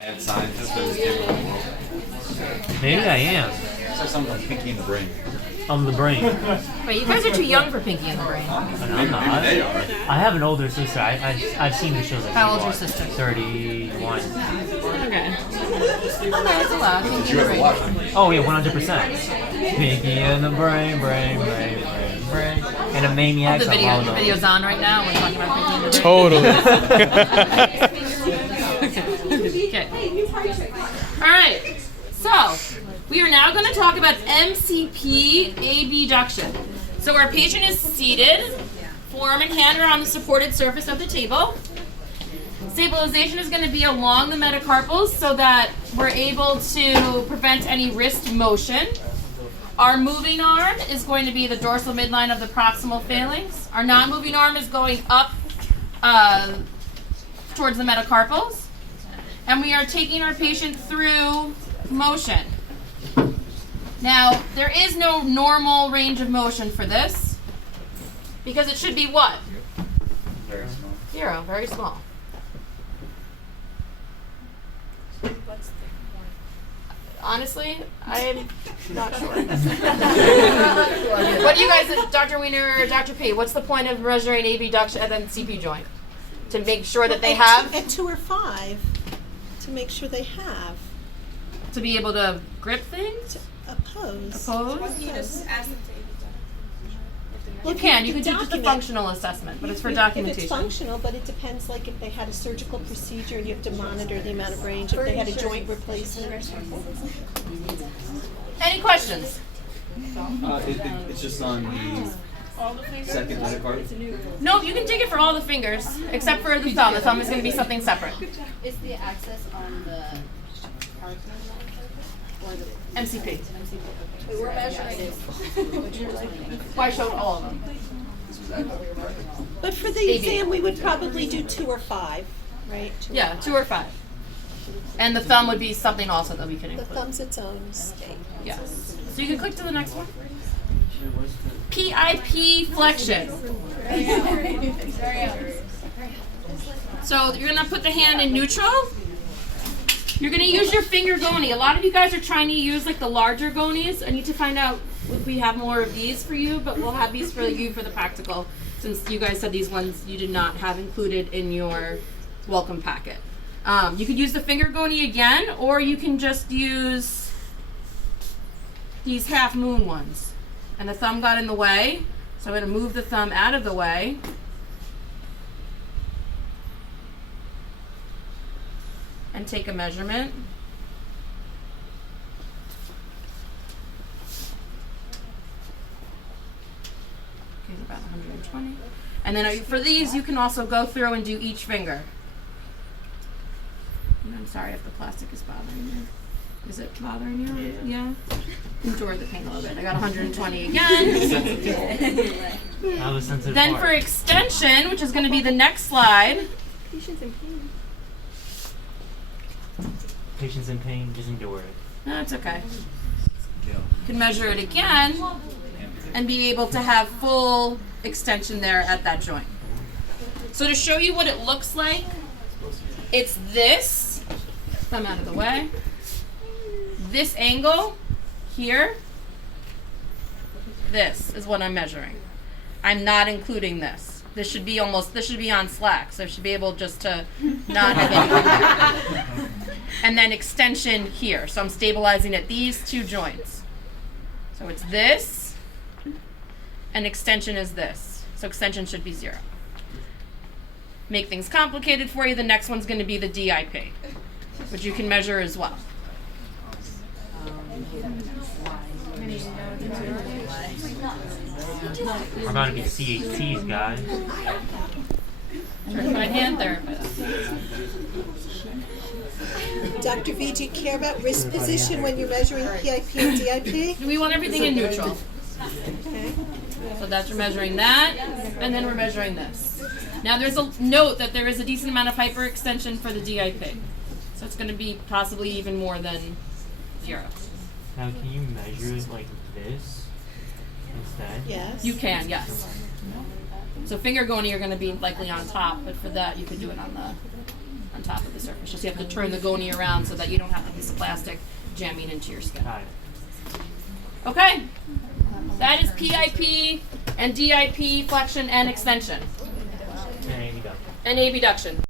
Mad scientist that was given the world. Maybe I am. It's like something like Pinky in the Brain. I'm the brain. Wait, you guys are too young for Pinky and the Brain. I'm not. Maybe they are. I have an older sister. I've seen the shows. Like How old's your sister? 31. Okay. Oh, that's allowed. Pinky Did you and ever the Brain. watch them? Oh yeah, 100%. Pinky and the brain, brain. And a maniac. The video's on right now. We're talking about Pinky and the Brain. Totally. Okay. All right. So we are now going to talk about MCP abduction. So our patient is seated, forearm and hand are on the supported surface of the table. Stabilization is going to be along the metacarpals so that we're able to prevent any wrist motion. Our moving arm is going to be the dorsal midline of the proximal phalanx. Our non-moving arm is going up towards the metacarpals. And we are taking our patient through motion. Now, there is no normal range of motion for this because it should be what? Very small. 0, very small. Honestly, I'm not sure. What do you guys, Dr. Wiener or Dr. P, what's the point of measuring abduction and then CP joint? To make sure that they have? At 2 or 5, to make sure they have. To be able to grip things? Oppose. Oppose? You just ask them to You can do just the functional assessment, but it's for documentation. If it's functional, but it depends, like if they had a surgical procedure and you have to monitor the amount of range, if they had a joint replacement. Any questions? It's just on the second metacarp. No, you can take it for all the fingers, except for the thumb. The thumb is going to be something separate. Is the access on the parking or the MCP. we're measuring Why I showed all of them. But for the exam, we would probably do 2 or 5, right? Yeah, 2 or 5. And the thumb would be something also that we can The include. thumb's its own state. Yes. So you can click to the next one. PIP flexion. So you're going to put the hand in neutral. You're going to use your finger goni. A lot of you guys are trying to use like the larger gonies. I need to find out if we have more of these for you, but we'll have these for you for the practical, since you guys said these ones you did not have included in your welcome packet. You could use the finger goni again, or you can just use these half moon ones. And the thumb got in the way, so I'm going to move the thumb out of the way. And take a measurement. Okay, about 120. And then for these, you can also go through and do each finger. And I'm sorry if the plastic is bothering you. Is it bothering you? Yeah? Enjoy the pain a little bit. I got 120 again. I was sensitive. Then for extension, which is going to be the next slide. Patients in pain, just endure it. No, it's okay. You can measure it again and be able to have full extension there at that joint. So to show you what it looks like, it's this. Thumb out of the way. This angle here. This is what I'm measuring. I'm not including this. This should be on slack, so I should be able just to not have anything. And then extension here. So I'm stabilizing at these 2 joints. So it's this, and extension is this. So extension should be 0. Make things complicated for you, the next one's going to be the DIP, which you can measure as well. We're about to be CHTs, guys. Certified hand therapist. Dr. V, do you care about wrist position when you're measuring PIP and DIP? We want everything in neutral. Okay. So that's we're measuring that, and then we're measuring this. Now there's a note that there is a decent amount of hyperextension for the DIP. So it's going to be possibly even more than 0. Now, can you measure it like this instead? Yes. You can, yes. So finger goni are going to be likely on top, but for that you could do it on on top of the surface. Just you have to turn the goney around so that you don't have this plastic jamming into your skin. Got it. Okay, that is PIP and DIP flexion and extension There you go. and abduction.